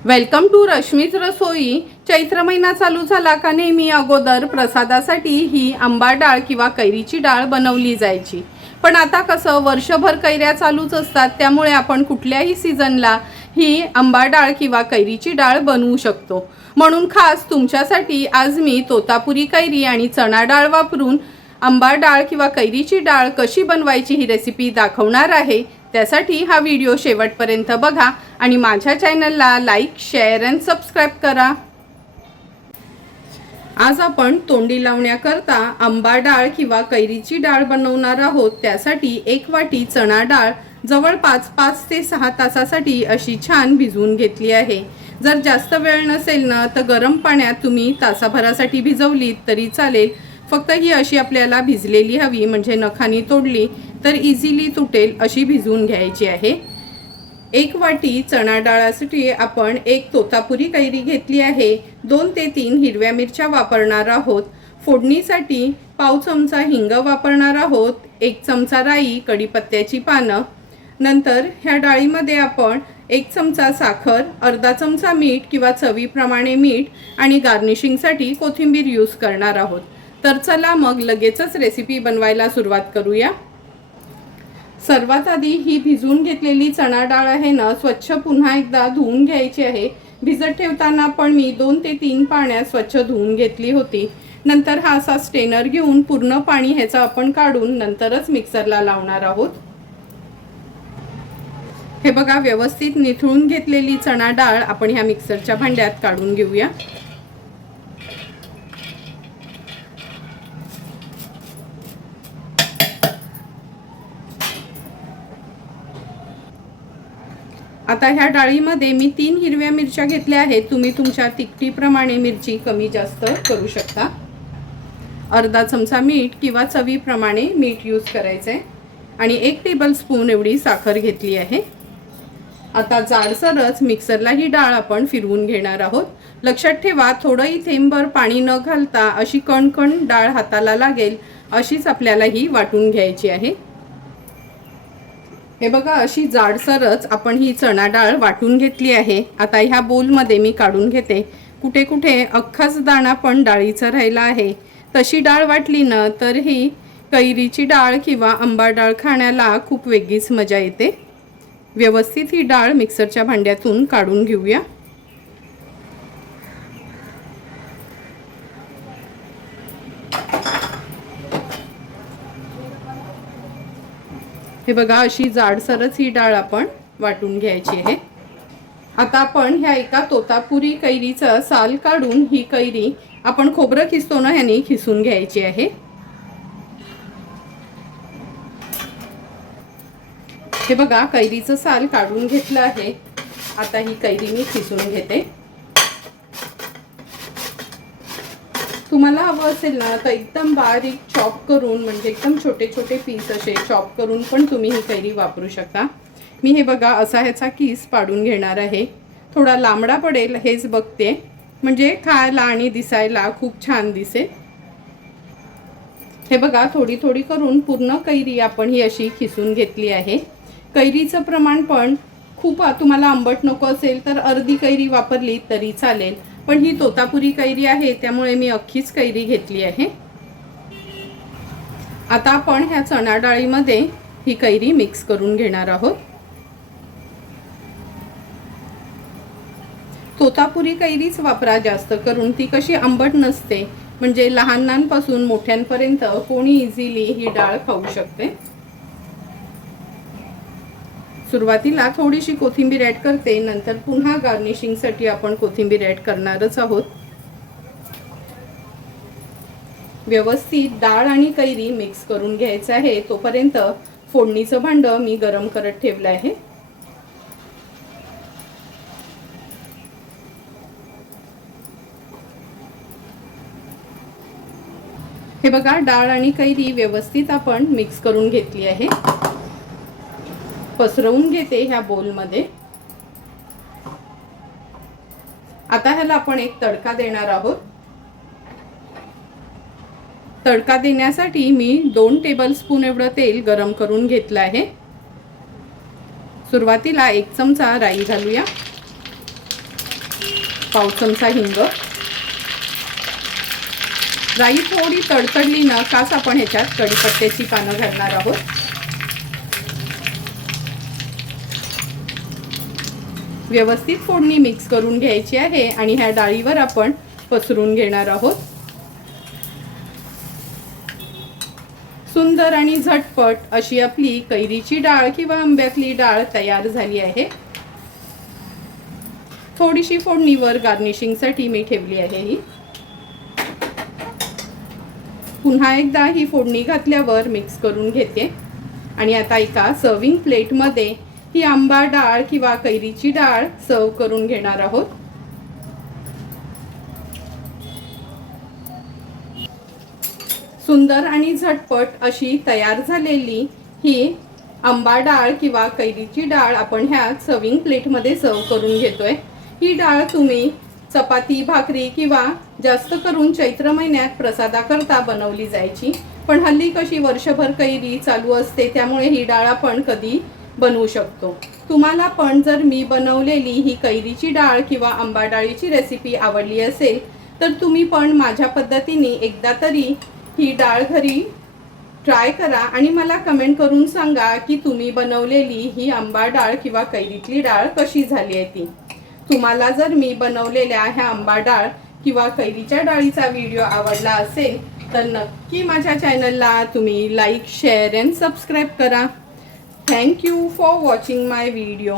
Welcome to Rashmi's रसोई। चैत्र महिना चालू झाला का नेहमी अगोदर प्रसादासाठी ही आंबा डाळ किंवा कैरीची डाळ बनवली जायची। पण आता कसं वर्षभर कैऱ्या चालूच असतात, त्यामुळे आपण कुठल्याही सीझनला ही आंबा डाळ किंवा कैरीची डाळ बनवू शकतो। म्हणून खास तुमच्यासाठी आज मी तोतापुरी कैरी आणि चणा डाळ वापरून आंबा डाळ किंवा कैरीची डाळ कशी बनवायची ही रेसिपी दाखवणार आहे। त्यासाठी हा व्हिडिओ शेवटपर्यंत बघा आणि माझ्या चॅनलला लाईक, शेअर आणि सबस्क्राइब करा। आज आपण तोंडी लावण्याकरता आंबा डाळ किंवा कैरीची डाळ बनवणार आहोत। त्यासाठी 1 वाटी चणा डाळ जवळपास 5 ते 6 तासासाठी अशी छान भिजवून घेतली आहे। जर जास्त वेळ नसेल ना तर गरम पाण्यात तुम्ही तासाभरासाठी भिजवलीत तरी चालेल। फक्त ही अशी आपल्याला भिजलेली हवी, म्हणजे नखानी तोडली तर इझिली तुटेल अशी भिजवून घ्यायची आहे। 1 वाटी चणा डाळासाठी आपण 1 तोतापुरी कैरी घेतली आहे। 2 ते 3 हिरव्या मिरच्या वापरणार आहोत। फोडणीसाठी पाव चमचा हिंग वापरणार आहोत। 1 चमचा राई, कढीपत्त्याची पानं। नंतर ह्या डाळीमध्ये आपण 1 चमचा साखर, अर्धा चमचा मीठ किंवा चवीप्रमाणे मीठ आणि गार्निशिंगसाठी कोथिंबीर यूज करणार आहोत। तर चला मग लगेचच रेसिपी बनवायला सुरुवात करूया। सर्वात आधी ही भिजवून घेतलेली चणा डाळ आहे ना, स्वच्छ पुन्हा एकदा धुवून घ्यायची आहे। भिजत ठेवताना पण मी 2 ते 3 पाण्यात स्वच्छ धुवून घेतली होती। नंतर हा असा स्ट्रेनर घेऊन पूर्ण पाणी ह्याचं आपण काढून नंतरच मिक्सरला लावणार आहोत। हे बघा, व्यवस्थित निथळून घेतलेली चणा डाळ आपण ह्या मिक्सरच्या भांड्यात काढून घेऊया। आता ह्या डाळीमध्ये मी 3 हिरव्या मिरच्या घेतल्या आहेत। तुम्ही तुमच्या तिखटीप्रमाणे मिरची कमी जास्त करू शकता। अर्धा चमचा मीठ किंवा चवीप्रमाणे मीठ यूज करायचे आणि 1 टेबलस्पून एवढी साखर घेतली आहे। आता जाडसरच मिक्सरला ही डाळ आपण फिरवून घेणार आहोत। लक्षात ठेवा, थोडंही थेंबभर पाणी न घालता अशी कणकण डाळ हाताला लागेल अशीच आपल्याला ही वाटून घ्यायची आहे। हे बघा, अशी जाडसरच आपण ही चणा डाळ वाटून घेतली आहे। आता ह्या बोलमध्ये मी काढून घेते। कुठे कुठे अख्खाच दाणा पण डाळीचा राहिला आहे। तशी डाळ वाटली ना तर ही कैरीची डाळ किंवा आंबा डाळ खाण्याला खूप वेगळीच मजा येते। व्यवस्थित ही डाळ मिक्सरच्या भांड्यातून काढून घेऊया। हे बघा, अशी जाडसरच ही डाळ आपण वाटून घ्यायची आहे। आता आपण ह्या एका तोतापुरी कैरीचा साल काढून ही कैरी आपण खोबरं खिसतो ना ह्याने खिसून घ्यायची आहे। हे बघा, कैरीचं साल काढून घेतलं आहे। आता ही कैरी मी खिसून घेते। तुम्हाला हवं असेल ना तर एकदम बारीक चॉप करून, म्हणजे एकदम छोटे छोटे पीस असे चॉप करून पण तुम्ही ही कैरी वापरू शकता। मी हे बघा असा ह्याचा किस पाडून घेणार आहे। थोडा लांबडा पडेल हेच बघते, म्हणजे खायला आणि दिसायला खूप छान दिसेल। हे बघा, थोडी थोडी करून पूर्ण कैरी आपण ही अशी खिसून घेतली आहे। कैरीचं प्रमाण पण खूप, तुम्हाला आंबट नको असेल तर अर्धी कैरी वापरली तरी चालेल, पण ही तोतापुरी कैरी आहे त्यामुळे मी अख्खीच कैरी घेतली आहे। आता आपण ह्या चणा डाळीमध्ये ही कैरी मिक्स करून घेणार आहोत। तोतापुरी कैरीच वापरा जास्त करून, ती कशी आंबट नसते, म्हणजे लहानांपासून मोठ्यांपर्यंत कोणी इझिली ही डाळ खाऊ शकते। सुरुवातीला थोडीशी कोथिंबीर ॲड करते, नंतर पुन्हा गार्निशिंगसाठी आपण कोथिंबीर ॲड करणारच आहोत। व्यवस्थित डाळ आणि कैरी मिक्स करून घ्यायचं आहे। तोपर्यंत फोडणीचं भांडं मी गरम करत ठेवलं आहे। हे बघा, डाळ आणि कैरी व्यवस्थित आपण मिक्स करून घेतली आहे। पसरवून घेते ह्या बोलमध्ये। आता ह्याला आपण एक तडका देणार आहोत। तडका देण्यासाठी मी 2 टेबलस्पून एवढं तेल गरम करून घेतलं आहे। सुरुवातीला 1 चमचा राई घालूया। पाव चमचा हिंग। राई थोडी तडतडली ना काच आपण ह्याच्यात कढीपत्त्याची पानं घालणार आहोत। व्यवस्थित फोडणी मिक्स करून घ्यायची आहे आणि ह्या डाळीवर आपण पसरून घेणार आहोत। सुंदर आणि झटपट अशी आपली कैरीची डाळ किंवा आंब्यातली डाळ तयार झाली आहे। थोडीशी फोडणीवर गार्निशिंगसाठी मी ठेवली आहे ही। पुन्हा एकदा ही फोडणी घातल्यावर मिक्स करून घेते आणि आता एका सर्विंग प्लेटमध्ये ही आंबा डाळ किंवा कैरीची डाळ सर्व करून घेणार आहोत। सुंदर आणि झटपट अशी तयार झालेली ही आंबा डाळ किंवा कैरीची डाळ आपण ह्या सर्विंग प्लेटमध्ये सर्व करून घेतोय। ही डाळ तुम्ही चपाती भाकरी किंवा जास्त करून चैत्र महिन्यात प्रसादाकरता बनवली जायची, पण हल्ली कशी वर्षभर कैरी चालू असते त्यामुळे ही डाळ आपण कधी बनवू शकतो। तुम्हाला पण जर मी बनवलेली ही कैरीची डाळ किंवा आंबा डाळीची रेसिपी आवडली असेल तर तुम्ही पण माझ्या पद्धतीने एकदा तरी ही डाळ घरी ट्राय करा आणि मला कमेंट करून सांगा की तुम्ही बनवलेली ही आंबा डाळ किंवा कैरीतली डाळ कशी झाली आहे ती। तुम्हाला जर मी बनवलेल्या ह्या आंबा डाळ किंवा कैरीच्या डाळीचा व्हिडिओ आवडला असेल तर नक्की माझ्या चॅनलला तुम्ही लाईक शेअर अँड सबस्क्राईब करा। Thank you for watching my video.